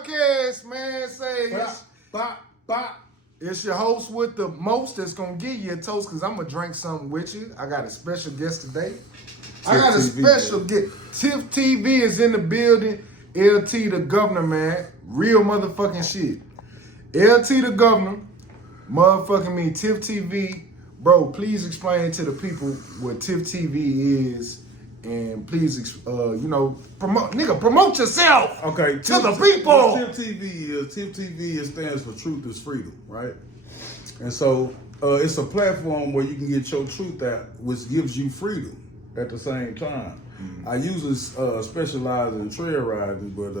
podcast, man. It's your host with the most that's going to give you a toast because I'm going to drink something with you. I got a special guest today. TIF Tv is in the building. LT the governor, man. Real motherfucking shit. LT the governor, motherfucking me, TIF TV. Bro, please explain to the people what TIF TV is. And please, promote yourself. Okay, to the people. TIF TV stands for Truth is Freedom, right? And so it's a platform where you can get your truth out, which gives you freedom at the same time. Mm-hmm. I usually specialize in trail riding, but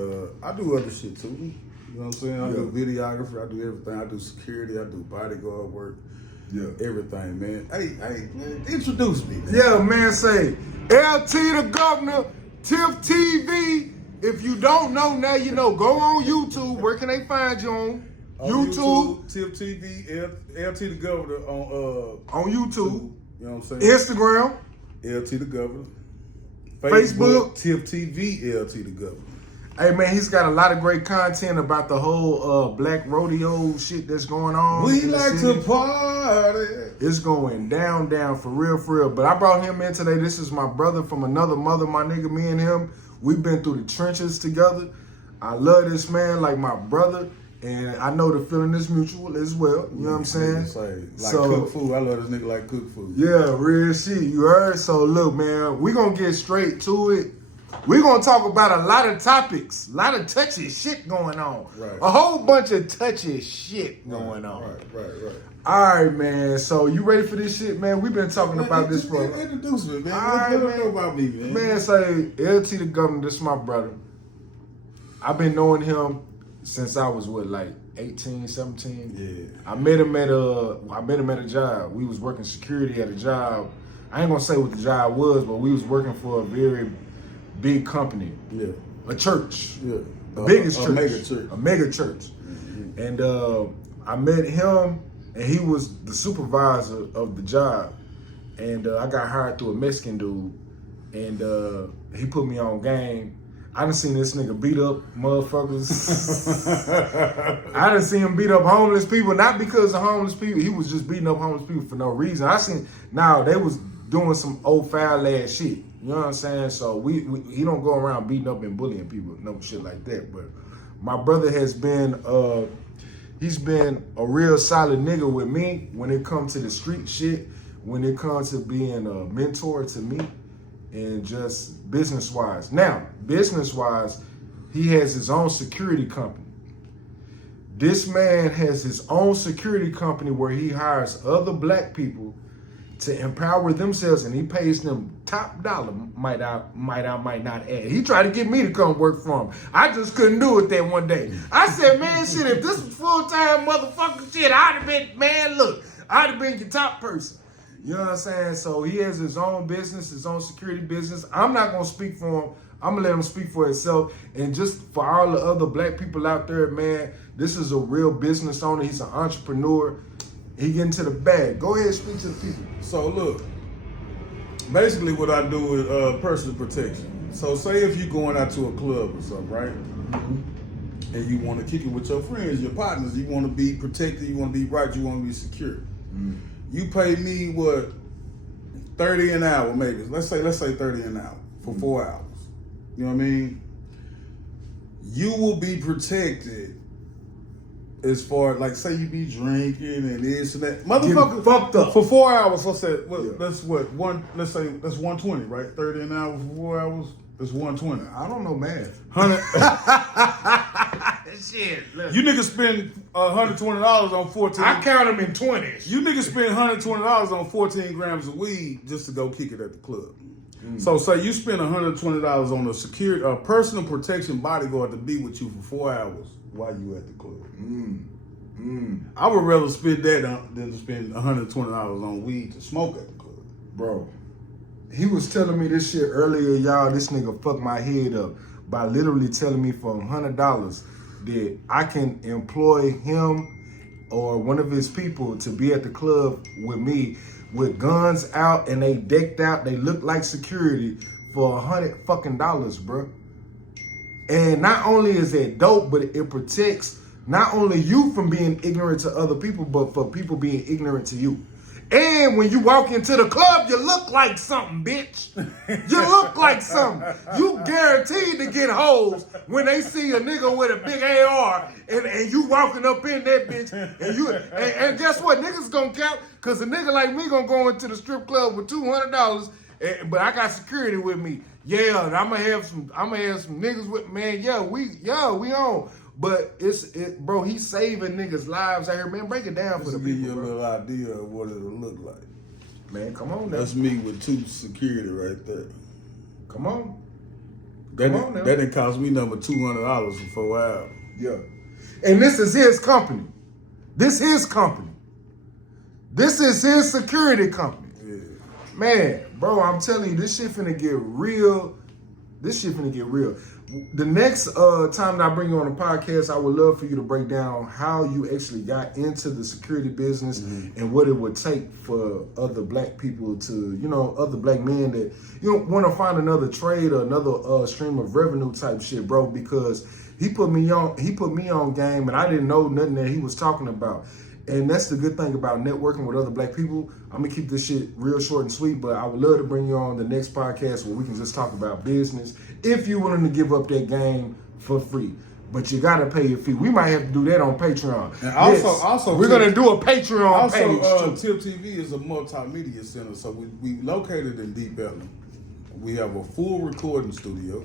I do other shit too. You know what I'm saying? I do videography, I do everything. I do security, I do bodyguard work. Yeah, everything, man. Hey, man, introduce me, man. Yeah, man, say LT the governor, TIF TV. If you don't know, now you know. Go on YouTube. Where can they find you on? YouTube, TIF TV, LT the governor on YouTube. You know what I'm saying? Instagram, LT the governor. Facebook, TIF TV, LT the governor. Hey man, he's got a lot of great content about the whole black rodeo shit that's going on. We like to party. It's going down for real. But I brought him in today. This is my brother from another mother, my nigga. Me and him, we've been through the trenches together. I love this man like my brother, and I know the feeling is mutual as well. You know what I'm saying? Like cook food. I love this nigga like cook food. Yeah, real shit. You heard? So look, man, we gonna get straight to it. We're going to talk about a lot of topics, a lot of touchy shit going on. Right. A whole bunch of touchy shit going on. Right. All right, man. So you ready for this shit, man? We've been talking about this for... Introduce me, man. All right, man. Know about me, man. Man, say, LT the governor, this is my brother. I've been knowing him since I was, 18, 17? Yeah. I met him at a job. We was working security at a job. I ain't going to say what the job was, but we was working for a very... big company, a church, the biggest church, a mega church, mm-hmm. And I met him, and he was the supervisor of the job, and I got hired through a Mexican dude, and he put me on game. I done seen this nigga beat up motherfuckers. I done seen him beat up homeless people, not because of homeless people. He was just beating up homeless people for no reason. They was doing some old foul ass shit. You know what I'm saying? So he don't go around beating up and bullying people, no shit like that. But my brother has been he's been a real solid nigga with me when it comes to the street shit, when it comes to being a mentor to me, and just business wise. Now, business wise, he has his own security company. This man has his own security company where he hires other black people to empower themselves, and he pays them top dollar, might not add. He tried to get me to come work for him. I just couldn't do it that one day. I said, man, shit, if this was full-time motherfucking shit, I'd have been your top person. You know what I'm saying? So he has his own business, his own security business. I'm not going to speak for him. I'm going to let him speak for himself. And just for all the other black people out there, man, this is a real business owner. He's an entrepreneur. He get into the bag. Go ahead and speak to the people. So look, basically what I do is personal protection. So say if you're going out to a club or something, right? Mm-hmm. And you want to kick it with your friends, your partners, you want to be protected, you want to be right, you want to be secure. Mm-hmm. You pay me what, $30 an hour maybe. Let's say $30 an hour for 4 hours. You know what I mean? You will be protected. As far like say you be drinking and this and that, motherfucker fucked up for 4 hours. Let's say that's what Let's say that's 120, right? 30 an hour for 4 hours. That's 120. I don't know math. 100. Shit. Look. You niggas spend $120 on 14. I count them in 20s. You niggas spend $120 on 14 grams of weed just to go kick it at the club. Mm. So say you spend $120 on a personal protection bodyguard to be with you for 4 hours while you at the club. I would rather spend that than to spend $120 on weed to smoke at the club. Bro, he was telling me this shit earlier, y'all. This nigga fucked my head up by literally telling me for $100 that I can employ him or one of his people to be at the club with me with guns out and they decked out. They look like security for $100 fucking, bro. And not only is that dope, but it protects not only you from being ignorant to other people, but for people being ignorant to you. And when you walk into the club, you look like something, bitch. You look like something. You guaranteed to get hoes when they see a nigga with a big AR and you walking up in that bitch. And guess what? Niggas gonna count, because a nigga like me gonna go into the strip club with $200, but I got security with me. Yeah, and I'm gonna have some niggas with, man. Yeah, we on. But bro, he's saving niggas' lives out here, man. Break it down for the people. Give you a little idea of what it'll look like. Man, come on now. That's me with 2 security right there. Come on. That didn't cost me number $200 for 4 hours. Yeah. And this is his company. This is his company. This is his security company. Yeah. Man, bro, I'm telling you, this shit finna get real. This shit finna get real. The next time that I bring you on the podcast, I would love for you to break down how you actually got into the security business and what it would take for other black people to, other black men that want to find another trade or another stream of revenue type shit, bro. Because he put me on game, and I didn't know nothing that he was talking about. And that's the good thing about networking with other black people. I'm gonna keep this shit real short and sweet, but I would love to bring you on the next podcast where we can just talk about business if you're willing to give up that game for free. But you gotta pay your fee. We might have to do that on Patreon. And also we're gonna do a Patreon page. TIF Tv is a multimedia center, so we located in Deep Ellum. We have a full recording studio.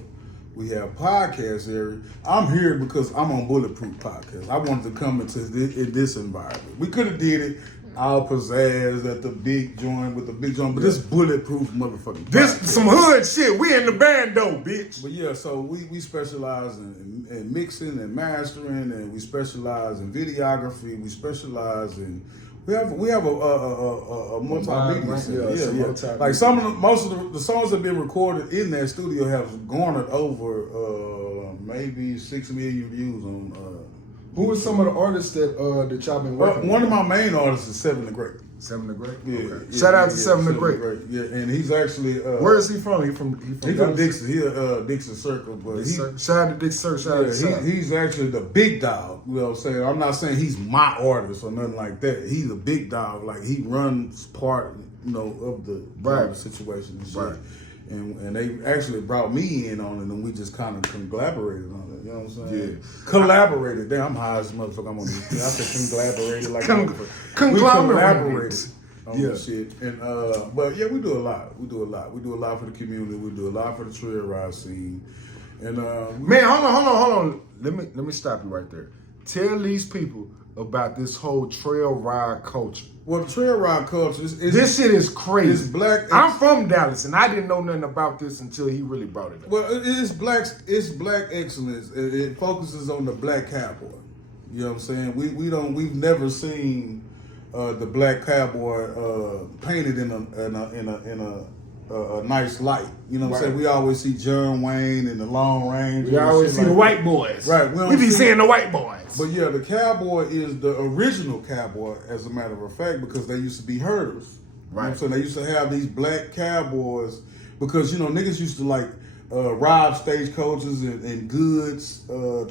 We have podcast area. I'm here because I'm on Bulletproof Podcast. I wanted to come into this environment. We could have did it all pizzazz at the big joint with the big joint, but this bulletproof motherfucking this podcast. Some hood shit. We in the band though, bitch. But yeah, so we specialize in mixing and mastering, and we specialize in videography. We specialize in we have a multimedia center. Yeah. Like most of the songs that have been recorded in that studio have garnered over maybe 6 million views on. Who are some of the artists that y'all been working with? One of my main artists is Seven the Great. Seven the Great? Yeah. Okay. Yeah, Shout out to Seven the Great. Yeah, and he's actually... where is he from? He from Dixon. He's Dixon Circle. But shout out to Dixon Circle. He's actually the big dog. You know what I'm saying? I'm not saying he's my artist or nothing like that. He's a big dog. Like, he runs part, of the situation and shit. Right. And they actually brought me in on it, and we just kind of collaborated on it. You know what I'm saying? Yeah. Collaborated. Damn, I'm high as a motherfucker. I'm on this. I said collaborated like we collaborated on this shit. And but yeah, we do a lot. We do a lot for the community. We do a lot for the trail ride scene. And man, hold on. Let me stop you right there. Tell these people about this whole trail ride culture. Well, the trail ride culture this shit is crazy. It's black. I'm from Dallas, and I didn't know nothing about this until he really brought it up. Well, it's black excellence. It focuses on the black cowboy. You know what I'm saying? We've never seen the black cowboy painted in a nice light. You know what I'm saying? We always see John Wayne in the Long Range. We always see the white boys. Right. We be seeing the white boys. But yeah, the cowboy is the original cowboy, as a matter of fact, because they used to be herders. Right. You know what I'm saying? They used to have these black cowboys because, niggas used to rob stagecoaches and goods,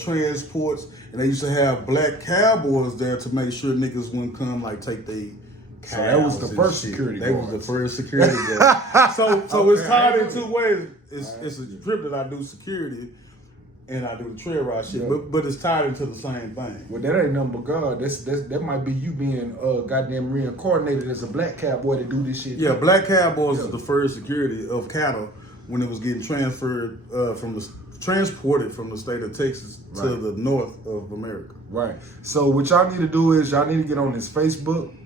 transports, and they used to have black cowboys there to make sure niggas wouldn't come take they. So that was the first security guard. That was the first security guard. So it's tied in 2 ways. It's a trip that I do security and I do the trail ride shit, but it's tied into the same thing. Well, that ain't nothing but God. That might be you being goddamn reincarnated as a black cowboy to do this shit. Yeah, black cowboys is the first security of cattle when it was getting transported from the state of Texas to the north of America. Right. So what y'all need to do is y'all need to get on his Facebook.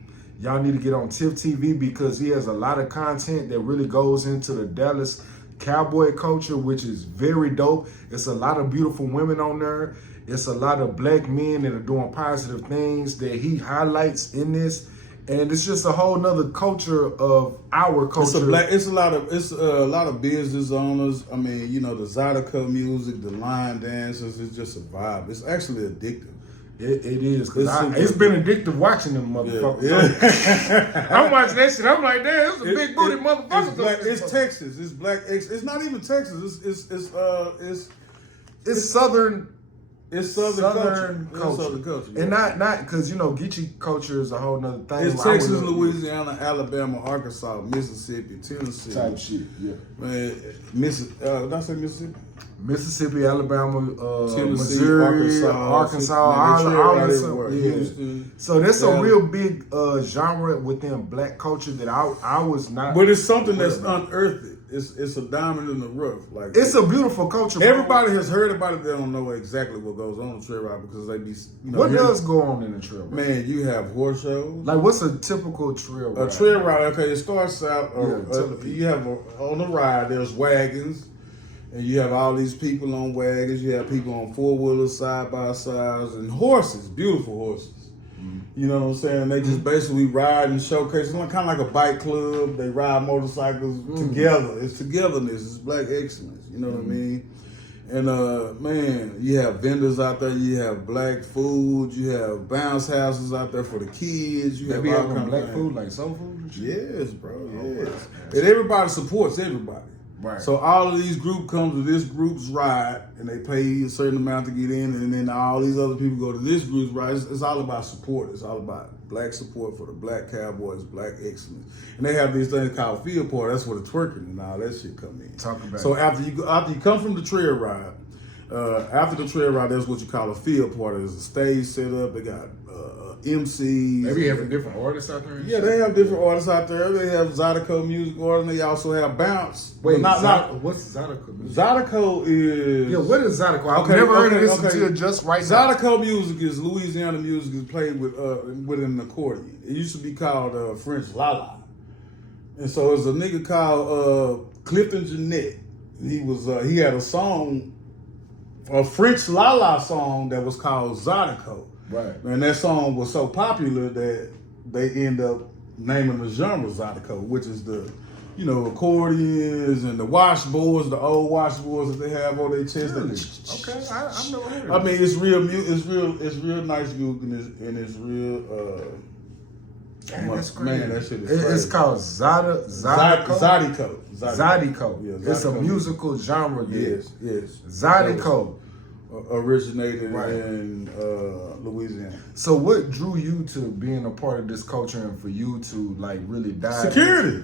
Y'all need to get on TIF TV because he has a lot of content that really goes into the Dallas Cowboy culture, which is very dope. It's a lot of beautiful women on there. It's a lot of black men that are doing positive things that he highlights in this. And it's just a whole nother culture of our culture. It's a lot of business owners. I mean, the Zydeco music, the line dances, it's just a vibe. It's actually addictive. It is, because it's been addictive watching them motherfuckers. Yeah. I'm watching that shit. I'm like, damn, it's a big booty motherfucker. It's Texas. It's black. It's not even Texas. it's Southern. It's Southern culture. It's Southern culture. And not because, you know, Geechee culture is a whole nother thing. It's Texas, Louisiana, Alabama, Arkansas, Mississippi, Tennessee. Type shit, yeah. Man, did I say Mississippi? Mississippi, Alabama, Tennessee, Missouri, Arkansas, all that Houston. So there's a real big genre within black culture that I was not. But it's something that's unearthed. It's a diamond in the rough. Like it's a beautiful culture. Everybody has heard about it. They don't know exactly what goes on in the trail ride because they be. You know, what does go on in the trail ride? Man, you have horse shows. Like what's a typical trail ride? A trail ride. Okay, it starts out. You have on the ride. There's wagons. And you have all these people on wagons. You have people on four-wheelers, side-by-sides, and horses, beautiful horses. Mm-hmm. You know what I'm saying? They just basically ride and showcase. It's kind of like a bike club. They ride motorcycles together. It's togetherness. It's black excellence. You know what I mean? And, man, you have vendors out there. You have black food. You have bounce houses out there for the kids. You have all kinds of black food, like soul food and shit? Yes, bro, yes. And everybody supports everybody. Right. So all of these group comes to this group's ride, and they pay a certain amount to get in, and then all these other people go to this group's ride. It's all about support. It's all about black support for the black Cowboys, black excellence. And they have these things called field party. That's where the twerking and all that shit come in. Talk about so after you come from the trail ride, after the trail ride, that's what you call a field party. There's a stage set up. They got MCs. Maybe having different artists out there. Yeah, they have different artists out there. They have Zydeco music artists. They also have bounce. Wait, what's Zydeco music? Zydeco is what is Zydeco? I've never heard of this until just right now. Zydeco music is Louisiana music is played with an accordion. It used to be called French la-la. And so there's a nigga called Clifton Jeanette. He had a song, a French la-la song that was called Zydeco. Right. And that song was so popular that they end up naming the genre Zydeco, which is the, you know, accordions and the washboards, the old washboards that they have on their chest. Really? Okay, I've never heard of it. I mean, it's real nice music and it's real. That's crazy. Man, that shit is crazy. It's called Zydeco. Zydeco. Yeah, it's a musical genre. Yes. Zydeco. Originated in Louisiana. So what drew you to being a part of this culture and for you to like really dive security?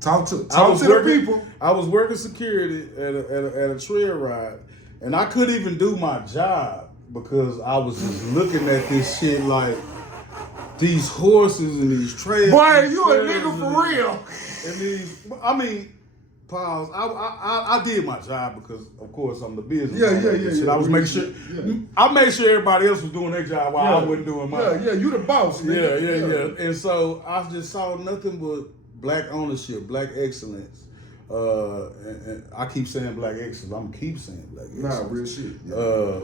Talk to the people. I was working security at a trail ride, and I couldn't even do my job because I was just looking at this shit like these horses and these trails. Boy, you a nigga for real. And these, I mean. Pause. I did my job because, of course, I'm the business. Yeah. I was making sure. Yeah. I made sure everybody else was doing their job while I wasn't doing mine. Yeah. You the boss. Yeah. And so I just saw nothing but black ownership, black excellence. And I keep saying black excellence. I'm gonna keep saying black excellence. Nah, real shit. Yeah.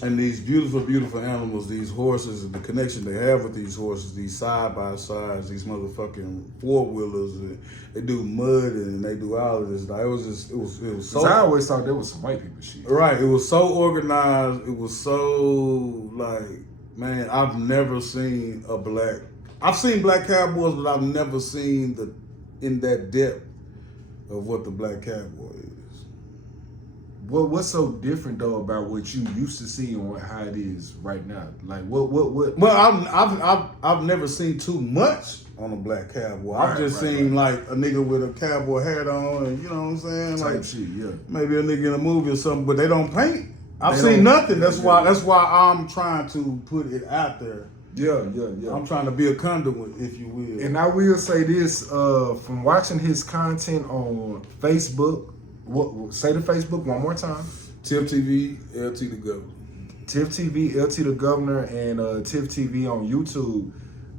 And these beautiful, beautiful animals, these horses, and the connection they have with these horses, these side-by-sides, these motherfucking four-wheelers, and they do mud and they do all of this. Like, it was so... I always thought there was some white people shit. Right, it was so organized, it was so, like, man, I've never seen a black... I've seen black cowboys, but I've never seen in that depth of what the black cowboy is. What's so different though about what you used to see and how it is right now? Like what? Well, I've never seen too much on a black cowboy. I've just seen like a nigga with a cowboy hat on, and you know what I'm saying, type like shit, yeah. Maybe a nigga in a movie or something, but they don't paint. I've seen nothing. That's why I'm trying to put it out there. Yeah. I'm trying to be a conduit, if you will. And I will say this: from watching his content on Facebook. Say the Facebook one more time. TIF Tv, LT the Governor. TIF TV, LT the Governor, and TIF TV on YouTube.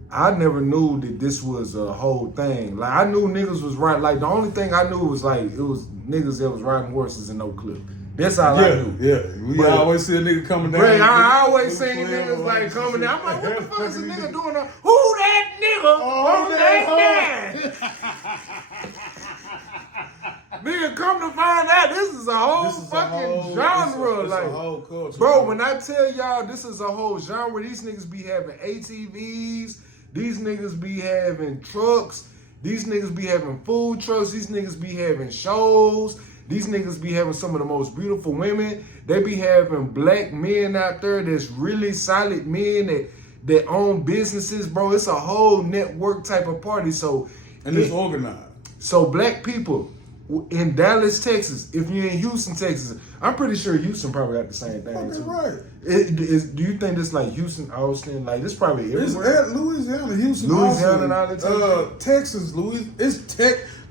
I never knew that this was a whole thing. Like I knew niggas was riding. Like the only thing I knew was like it was niggas that was riding horses in no clip. That's all I knew. Yeah. We always see a nigga coming down. Right, I always seen niggas like coming down. I'm like, what the fuck is a nigga doing? Who that nigga on that Nigga, come to find out, this is a whole fucking genre. Like, a whole culture, bro, when I tell y'all this is a whole genre, these niggas be having ATVs, these niggas be having trucks, these niggas be having food trucks, these niggas be having shows, These niggas be having some of the most beautiful women. They be having black men out there that's really solid men that own businesses, bro. It's a whole network type of party. So and it's organized. So black people in Dallas, Texas, if you're in Houston, Texas, I'm pretty sure Houston probably got the same thing. Okay, too. right. Do you think this like Houston, Austin, like this probably everywhere? It's Louisiana, Houston, Louisiana, and all that. Texas, It's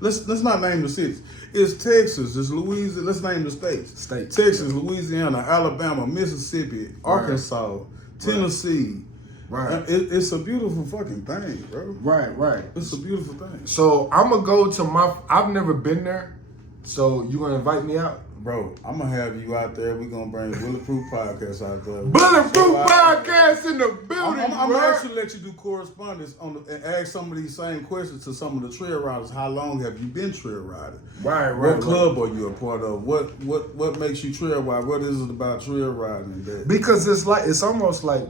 Let's not name the cities. It's Texas. It's Louisiana. Let's name the states. Texas, Louisiana, Alabama, Mississippi, Arkansas, Tennessee. Right. It's a beautiful fucking thing, bro. Right. It's a beautiful thing. So I'm gonna go to I've never been there. So you gonna invite me out? Bro, I'm gonna have you out there. We're gonna bring Bulletproof Podcast out there. Bulletproof Podcast in the building. I'm gonna actually let you do correspondence and ask some of these same questions to some of the trail riders. How long have you been trail riding? Right. What club are you a part of? What makes you trail ride? What is it about trail riding and that? Because it's almost like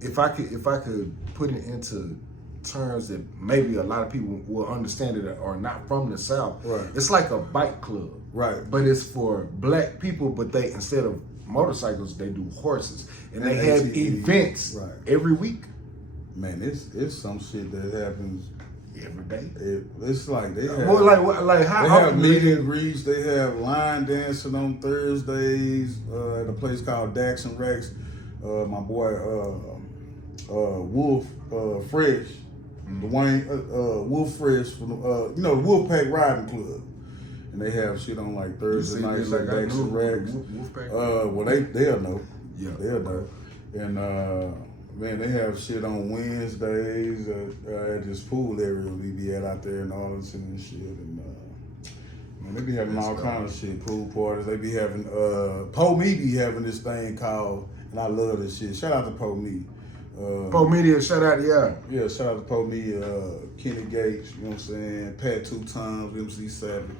if I could put it into terms that maybe a lot of people will understand it or not from the South. Right. It's like a bike club. Right. But it's for black people, but they instead of motorcycles, they do horses. And they have events every week. Man, it's some shit that happens every day. It's like they have how they have meet and greets, they have line dancing on Thursdays at a place called Dax and Rex. My boy Wolf Fresh, Dwayne Wolf Fresh from the Wolfpack Riding Club, and they have shit on like Thursday nights like Dax and Rex. Well they'll know, they'll know, and man they have shit on Wednesdays at this pool area we be at out there in Arlington and shit, and man they be having all kind of shit, pool parties. They be having Po Me be having this thing called, and I love this shit. Shout out to Po Me. Po Media, shout out, yeah, shout out to Po Me, Kenny Gates, you know what I'm saying, Pat 2 Times, MC Savage.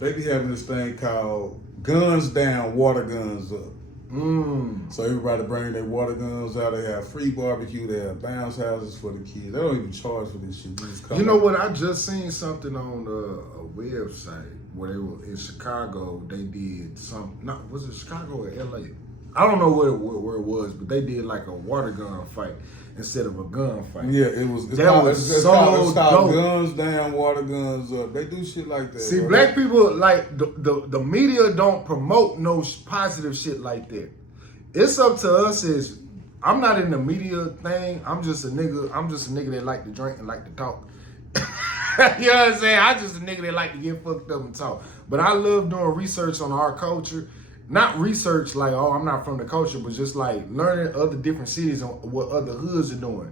They be having this thing called Guns Down, Water Guns Up. So everybody bring their water guns out. They have free barbecue. They have bounce houses for the kids. They don't even charge for this shit. You know what? I just seen something on a website where they were in Chicago. They did was it Chicago or LA? I don't know where it was, but they did like a water gun fight instead of a gun fight. Yeah, it's called Guns Down, Water Guns Up. They do shit like that. See, black people, like, the media don't promote no positive shit like that. It's up to us I'm not in the media thing. I'm just a nigga that like to drink and like to talk. You know what I'm saying? I'm just a nigga that like to get fucked up and talk. But I love doing research on our culture. Not research like, I'm not from the culture, but just like learning other different cities and what other hoods are doing.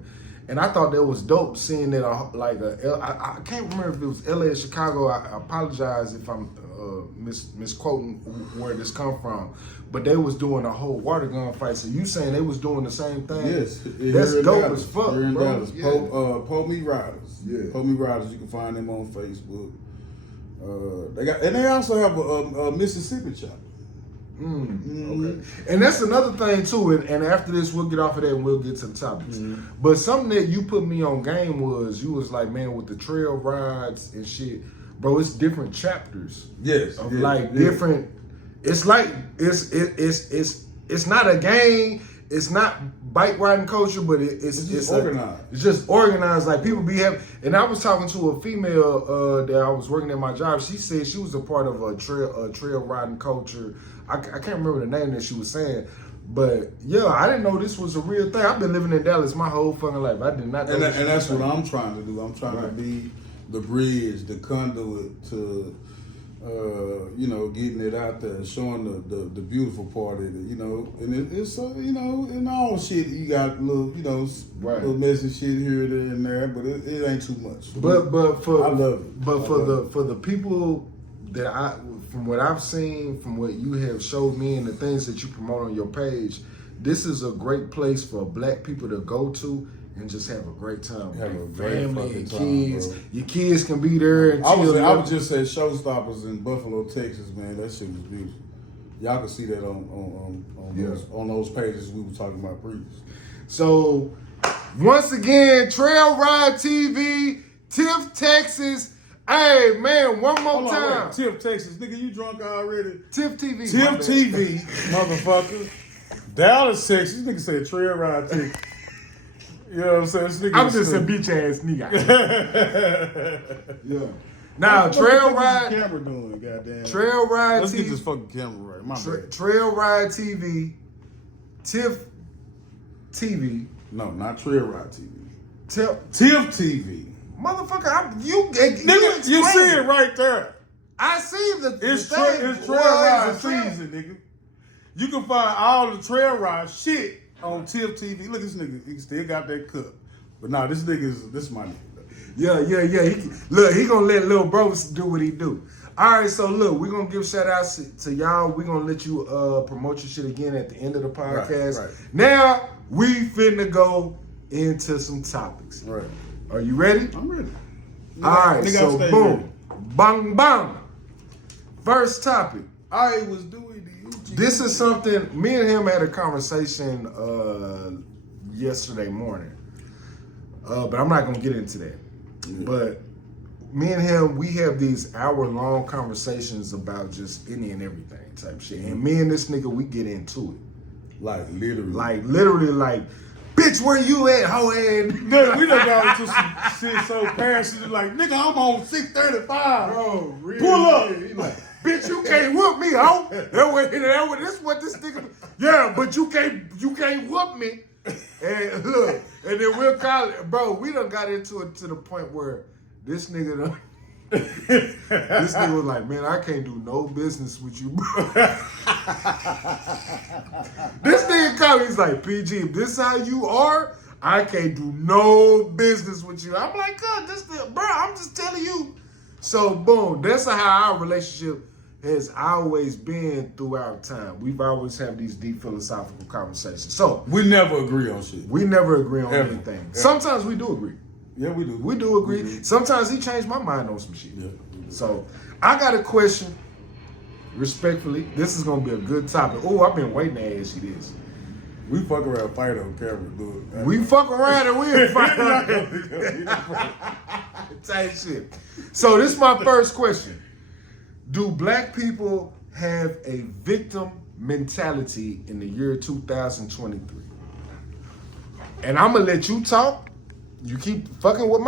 And I thought that was dope seeing that I can't remember if it was LA or Chicago. I apologize if I'm misquoting where this come from. But they was doing a whole water gun fight. So you saying they was doing the same thing? Yes. That's dope as fuck, here in bro. Dallas. Yeah. Po Me Riders. Yeah. Po Me Riders, you can find them on Facebook. They also have a Mississippi chapter. Okay. And that's another thing too, and after this we'll get off of that and we'll get to the topics. But something that you put me on game was you was like, man, with the trail rides and shit, bro, it's different chapters. Yes. Of different. It's like it's not a gang. It's not bike riding culture, but it's just organized. It's just organized. Like people be having. And I was talking to a female that I was working at my job. She said she was a part of a trail riding culture. I can't remember the name that she was saying, but yeah, I didn't know this was a real thing. I've been living in Dallas my whole fucking life. I did not know. And that's what I'm trying to do. I'm trying to be the bridge, the conduit to, getting it out there, showing the beautiful part of it, and it's in all shit you got little, little messy shit here, there, and there, but it ain't too much. But I love it. But for the people that from what I've seen, from what you have showed me and the things that you promote on your page, this is a great place for black people to go to and just have a great time with your family and kids. Bro. Your kids can be there and chill. I was just at Showstoppers in Buffalo, Texas, man. That shit was beautiful. Y'all can see that on those pages we were talking about previously. So once again, Trail Ride TV, TIF Texas. Hey, man, one more Hold on, time. wait. TIF, Texas. Nigga, you drunk already? TIF TV. TIF TV, motherfucker. Dallas, Texas. This nigga said trail ride ticket. You know what I'm saying? This nigga I'm just a bitch ass nigga. Yeah. Now, trail What ride. the camera doing, goddamn. Trail ride Let's TV. get this fucking camera right. My bad. Trail ride TV. TIF TV. No, not trail ride TV. TIF TV. Motherfucker, Nigga, you see it right there. I see the It's thing. trail ride season, nigga. You can find all the trail ride shit on TIF TV. Look at this nigga. He still got that cup. But nah, this is my nigga. Yeah. He gonna let Lil Bro do what he do. All right, so look, we're gonna give shout outs to y'all. We're gonna let you promote your shit again at the end of the podcast. Right. Now we finna go into some topics. Right. Are you ready? I'm ready. All right, Nigga, so stay boom, ready. bang bang. First topic. I was doing the This is something me and him had a conversation yesterday morning, but I'm not gonna get into that. Yeah. But me and him, we have these hour-long conversations about just any and everything type shit. And me and this nigga, we get into it. Like literally. Like, bitch, where you at, hoe ass? Nigga, we done got into some shit so passionate. Like, nigga, I'm on 635. Bro, really? Pull up. He like, bitch, you can't whoop me, hoe. This is what this nigga. Yeah, but you can't whoop me. And look, and then we'll call it, bro. We done got into it to the point where this nigga was like, man, I can't do no business with you, bro. This nigga called me, he's like, PG, if this is how you are, I can't do no business with you. I'm like, God, bro, I'm just telling you. So, boom, that's how our relationship has always been throughout time. We've always had these deep philosophical conversations. So, we never agree on shit. We never agree on Ever. anything. Ever. Sometimes we do agree. Yeah, we do. We do agree. Sometimes he changed my mind on some shit. Yeah. So, I got a question. Respectfully, this is going to be a good topic. Oh, I've been waiting to ask you this. We fuck around, fight on camera, dude. We fuck around and we'll fight. Type shit. So, this is my first question. Do black people have a victim mentality in the year 2023? And I'm going to let you talk. You keep fucking with my